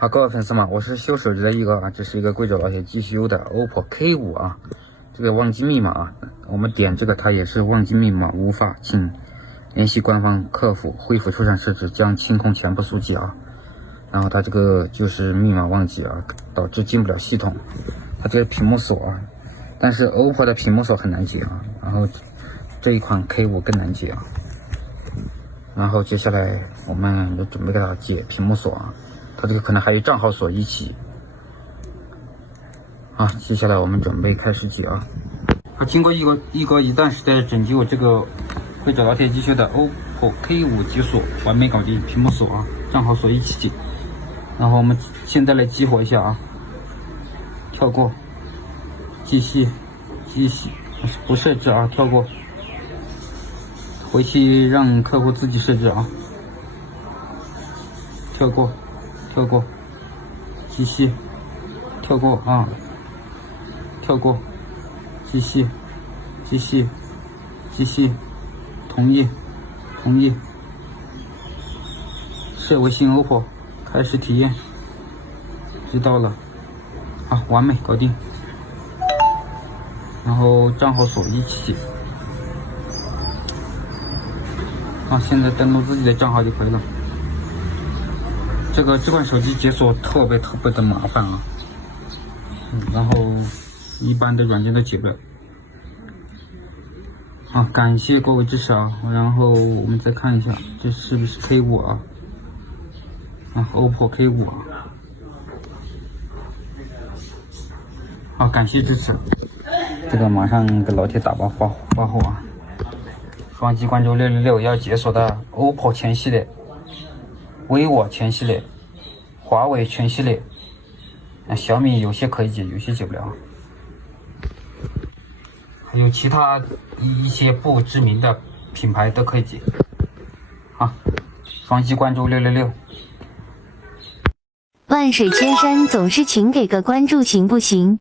好，各位粉丝们，我是修手机的一个啊，这是一个贵州老铁继续有的 OPPO K5啊，这个忘记密码啊，我们点这个它也是忘记密码无法，请联系官方客服恢复出厂设置，将清空全部数据啊。然后它这个就是密码忘记啊，导致进不了系统。它这个屏幕锁啊，但是 OPPO 的屏幕锁很难解啊，然后这一款 K5 更难解啊。然后接下来我们就准备给它解屏幕锁啊。它这个可能还有账号锁一起啊，接下来我们准备开始解啊。好，经过一段时间的拯救，我这个贵州老铁机修的 OPPO K5 解锁完美搞定，屏幕锁啊，账号锁一起解。然后我们现在来激活一下啊，跳过，继续，不设置啊，跳过，回去让客户自己设置啊，跳过。继续，跳过啊，跳过，继续，同意，设为新 OPPO， 开始体验，知道了，好，完美搞定。然后账号锁一起，现在登录自己的账号就可以了。这款手机解锁特别的麻烦啊，然后一般的软件都解不了。好，感谢各位支持啊，然后我们再看一下这是不是 K5 啊，OPPO K5 啊，好，感谢支持，这个马上给老铁打包发货啊。双击关注666，要解锁的 OPPO 全系列、vivo 全系列、华为全系列，小米有些可以解，有些解不了，还有其他一些不知名的品牌都可以解。好，双击关注666。万水千山总是情，给个关注行不行？